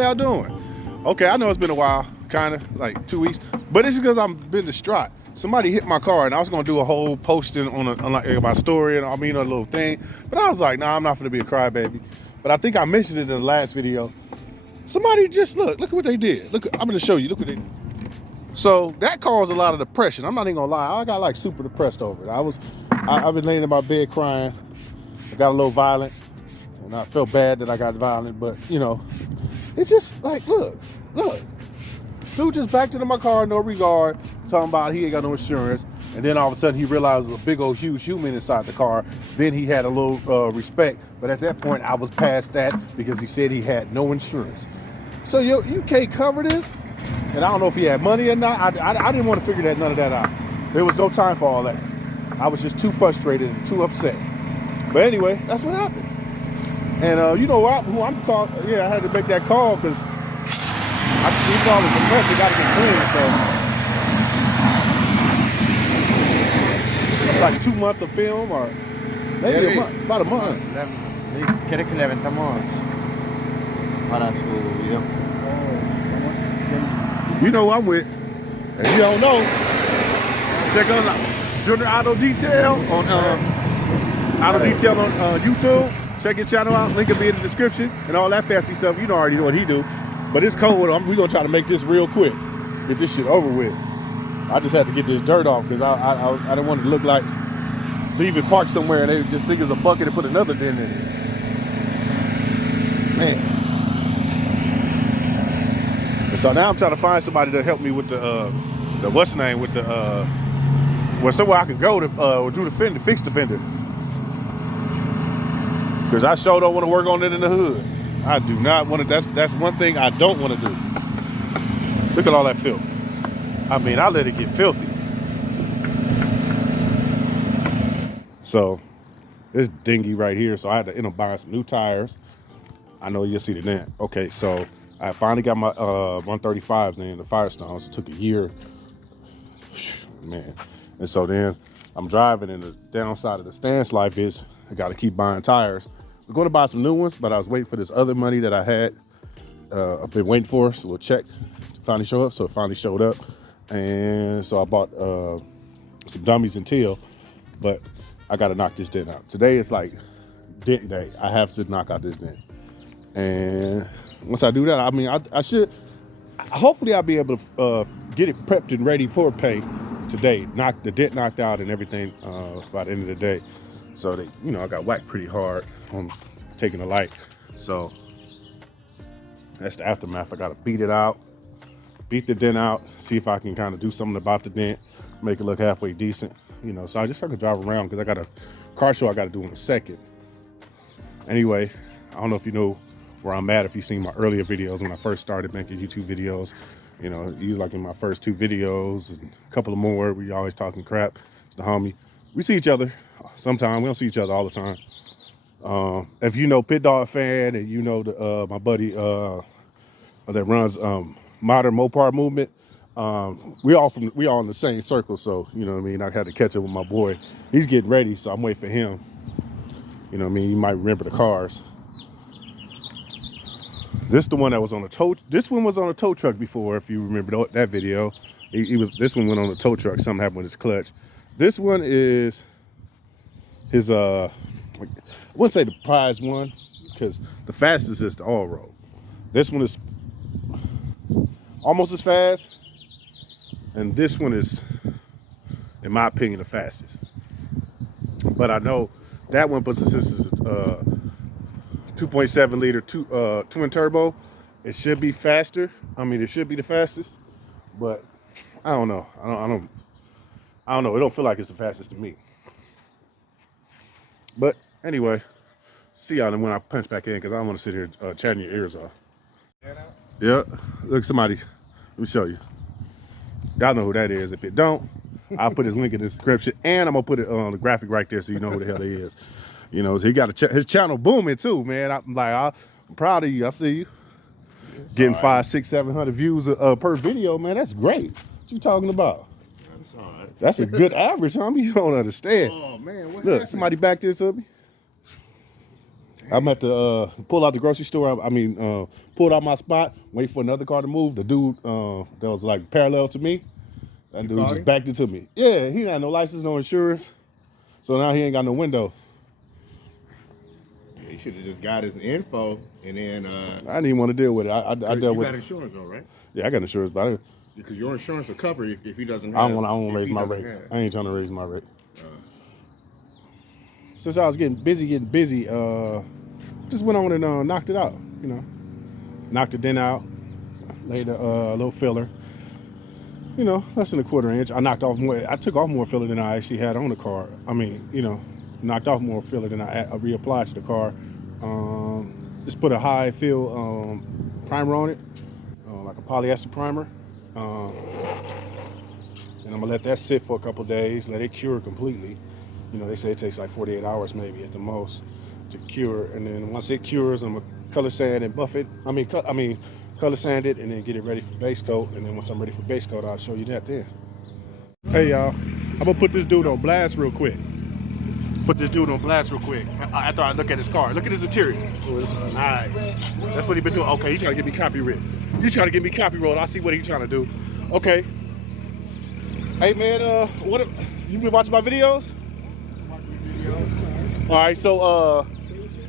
y'all doing? Okay, I know it's been a while, kind of like 2 weeks, but it's because I've been distraught. Somebody hit my car, and I was gonna do a whole posting on like my story and a little thing, but I was like, nah, I'm not gonna be a crybaby. But I think I mentioned it in the last video. Somebody just look at what they did. Look, I'm gonna show you. Look what they did. So that caused a lot of depression. I'm not even gonna lie. I got like super depressed over it. I've been laying in my bed crying. I got a little violent, and I felt bad that I got violent, but you know, it's just like, look. Dude just backed into my car, no regard, talking about he ain't got no insurance. And then all of a sudden he realized there's a big old huge human inside the car. Then he had a little respect. But at that point I was past that because he said he had no insurance. So you can't cover this? And I don't know if he had money or not. I didn't want to figure none of that out. There was no time for all that. I was just too frustrated and too upset. But anyway, that's what happened. And you know who I'm calling? Yeah, I had to make that call because even all the compressor got to get clean. So like 2 months of film, or maybe a month, about a month. ¿Quieres que le aventamos para su video? You know who I'm with. If you don't know, check out Junior Auto Detail on YouTube. Check your channel out. Link will be in the description and all that fancy stuff. You already know what he do. But it's cold. We're gonna try to make this real quick. Get this shit over with. I just had to get this dirt off because I didn't want it to look like leave it parked somewhere and they just think it's a bucket and put another dent in it. Man. And so now I'm trying to find somebody to help me with the what's the name with the well, somewhere I can go to do the fender, fix the fender. Because I sure don't want to work on it in the hood. I do not want to. That's one thing I don't want to do. Look at all that filth. I mean, I let it get filthy. So this dingy right here. So I had to end up buying some new tires. I know you'll see the dent. Okay, so I finally got my 135s in the Firestones. It took a year, man. And so then I'm driving, and the downside of the stance life is I got to keep buying tires. I'm going to buy some new ones, but I was waiting for this other money that I had. I've been waiting for, so a check to finally show up. So it finally showed up, and so I bought some dummies and teal, but I got to knock this dent out. Today is like dent day. I have to knock out this dent, and once I do that, I mean, I should. Hopefully, I'll be able to get it prepped and ready for pay today. Knock the dent knocked out and everything by the end of the day. So they, you know, I got whacked pretty hard on taking the light. So that's the aftermath. I gotta beat it out, beat the dent out, see if I can kind of do something about the dent, make it look halfway decent, you know. So I just have to drive around because I got a car show I gotta do in a second. Anyway, I don't know if you know where I'm at, if you've seen my earlier videos when I first started making YouTube videos. You know, usually like in my first 2 videos and a couple of more, we always talking crap. It's the homie. We see each other sometimes. We don't see each other all the time. If you know Pit Dog Fan and you know the my buddy that runs Modern Mopar Movement, we all in the same circle. So you know what I mean. I had to catch up with my boy. He's getting ready, so I'm waiting for him. You know what I mean. You might remember the cars. This is the one that was on a tow. This one was on a tow truck before, if you remember that video. This one went on a tow truck. Something happened with his clutch. This one is his I wouldn't say the prize one because the fastest is the all road. This one is almost as fast, and this one is, in my opinion, the fastest. But I know that one, but since this is 2.7 liter twin turbo, it should be faster. I mean, it should be the fastest, but I don't know. I don't know. It don't feel like it's the fastest to me. But anyway, see y'all when I punch back in because I don't want to sit here chatting your ears off. Yeah, look, somebody, let me show you. Y'all know who that is. If it don't, I'll put his link in the description, and I'm gonna put it on the graphic right there so you know who the hell he is. You know, so he got his channel booming too, man. I'm proud of you. I see you getting 500, 600, 700 views per video, man. That's great. What you talking about? That's all right. That's a good average, homie. You don't understand. Oh man, what Look, happened? somebody backed into me. I'm at the pull out the grocery store. Pulled out my spot, wait for another car to move. The dude that was like parallel to me, that dude just backed into me. Yeah, he had no license, no insurance, so now he ain't got no window. Yeah, he should have just got his info and then. I didn't even want to deal with it. I dealt with. You got insurance though, right? Yeah, I got insurance, but because your insurance will cover if he doesn't. I don't want to raise my rate. I ain't trying to raise my rate. Since I was getting busy, just went on and knocked it out. You know, knocked it then out. Laid a little filler. You know, less than a quarter inch. I knocked off more. I took off more filler than I actually had on the car. I mean, you know, knocked off more filler than I reapplied to the car. Just put a high fill primer on it, like a polyester primer. And I'm gonna let that sit for a couple days, let it cure completely. You know, they say it takes like 48 hours maybe at the most to cure. And then once it cures, I'm gonna color sand and buff it. Color sand it and then get it ready for base coat. And then once I'm ready for base coat, I'll show you that then. Hey y'all, I'm gonna put this dude on blast real quick. After I look at his car. Look at his interior. Oh, it's nice. That's what he been doing. Okay, he trying to get me copyright. You trying to get me copyright. I see what he trying to do. Okay. Hey man, you been watching my videos? All right, so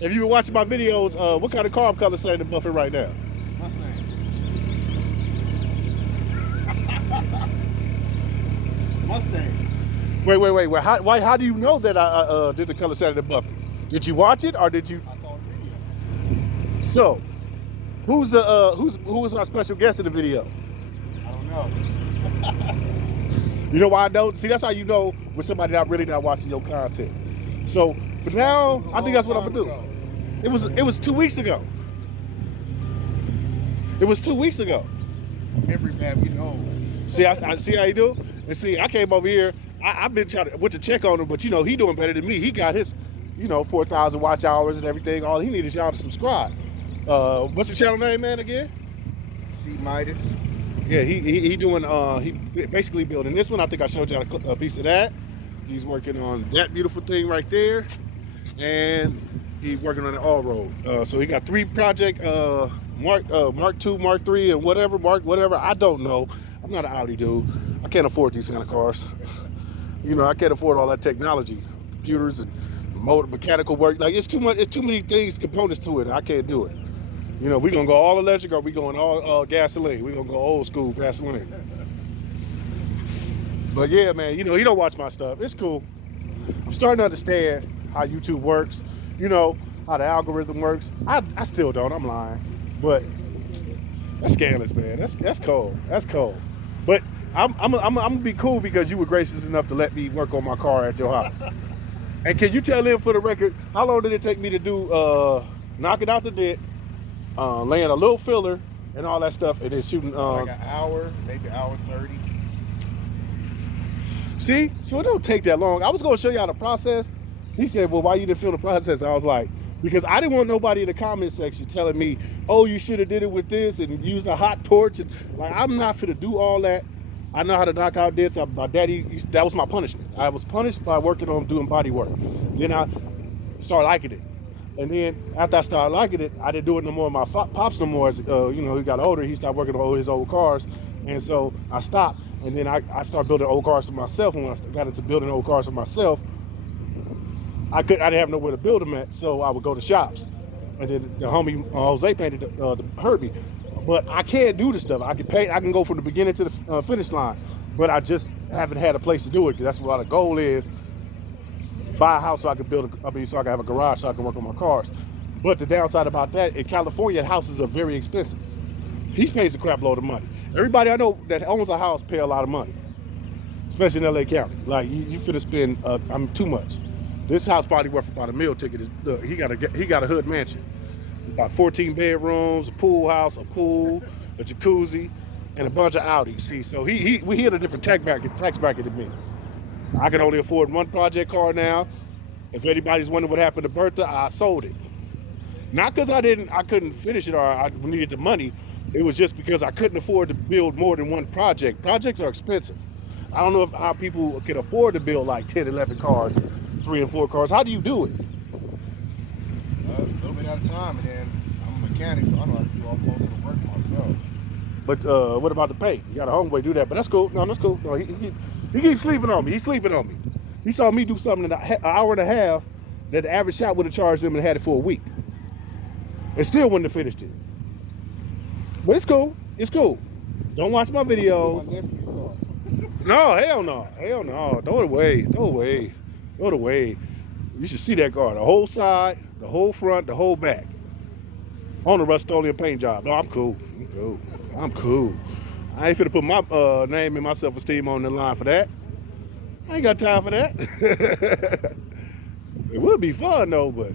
if you've been watching my videos, what kind of car I'm color sanding and buffing right now? Mustang. Wait. How do you know that I did the color sanding and buffing? Did you watch it or did you? I saw the video. So, who was our special guest in the video? I don't know. You know why I don't? See, that's how you know when somebody really not watching your content. So for now, I think that's what I'm gonna do. It was 2 weeks ago. It was 2 weeks ago. Every man we know. See, I see how you do. And see, I came over here. I've been went to check on him, but you know he doing better than me. He got his, 4,000 watch hours and everything. All he needs is y'all to subscribe. What's the channel name, man? Again? C Midas. Yeah, he doing he basically building this one. I think I showed y'all a piece of that. He's working on that beautiful thing right there, and he's working on the all road. So he got 3 project Mark 2, Mark 3, and whatever. I don't know. I'm not an Audi dude. I can't afford these kind of cars. I can't afford all that technology, computers and motor mechanical work. Like it's too much. It's too many things, components to it. I can't do it. We gonna go all electric or we going all gasoline. We gonna go old school gasoline. But yeah, man, he don't watch my stuff. It's cool. I'm starting to understand how YouTube works. How the algorithm works. I still don't. I'm lying, but that's scandalous, man. That's cold. That's cold. But I'm gonna be cool because you were gracious enough to let me work on my car at your house. And can you tell them for the record how long did it take me to do knock it out the dent, laying a little filler and all that stuff, and then shooting like an hour, maybe an hour 30. See, so it don't take that long. I was gonna show y'all the process. He said, well, why you didn't feel the process? I was like, because I didn't want nobody in the comment section telling me, oh, you should have did it with this and used a hot torch. And like, I'm not finna do all that. I know how to knock out dents. My daddy, that was my punishment. I was punished by working on doing body work. Then I started liking it. And then after I started liking it, I didn't do it no more. My pops no more. As he got older, he started working on his old cars. And so I stopped. And then I started building old cars for myself. And when I got into building old cars for myself, I didn't have nowhere to build them at, so I would go to shops. And then the homie Jose painted the Herbie. But I can't do this stuff. I can go from the beginning to the finish line, but I just haven't had a place to do it. Because that's what the goal is: buy a house so I can so I can have a garage so I can work on my cars. But the downside about that, in California, houses are very expensive. He pays a crap load of money. Everybody I know that owns a house pay a lot of money, especially in LA County. Like you finna spend too much. This house probably worth about $1 million ticket. He got a hood mansion, about 14 bedrooms, a pool house, a pool, a jacuzzi, and a bunch of Audis. See, so we hit a different tax bracket than me. I can only afford one project car now. If anybody's wondering what happened to Bertha, I sold it. Not because I couldn't finish it or I needed the money. It was just because I couldn't afford to build more than one project. Projects are expensive. I don't know how people can afford to build like 10, 11 cars, 3 and 4 cars. How do you do it? Those out of time, and then I'm a mechanic, so I know how to do all most of the work myself. But what about the pay? You got a homeboy do that, but that's cool. No, that's cool. No, he keeps sleeping on me. He's sleeping on me. He saw me do something in an hour and a half that the average shop would have charged him and had it for a week. And still wouldn't have finished it. But it's cool. It's cool. Don't watch my videos. My nephew's car. No, hell no. Hell no. Throw it away. Throw it away. Throw it away. You should see that car. The whole side, the whole front, the whole back. On a Rust-Oleum paint job. No, I'm cool. I'm cool. I'm cool. I ain't finna put my name and my self-esteem on the line for that. I ain't got time for that. It would be fun though, but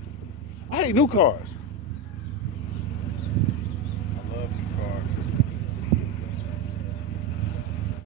I hate new cars.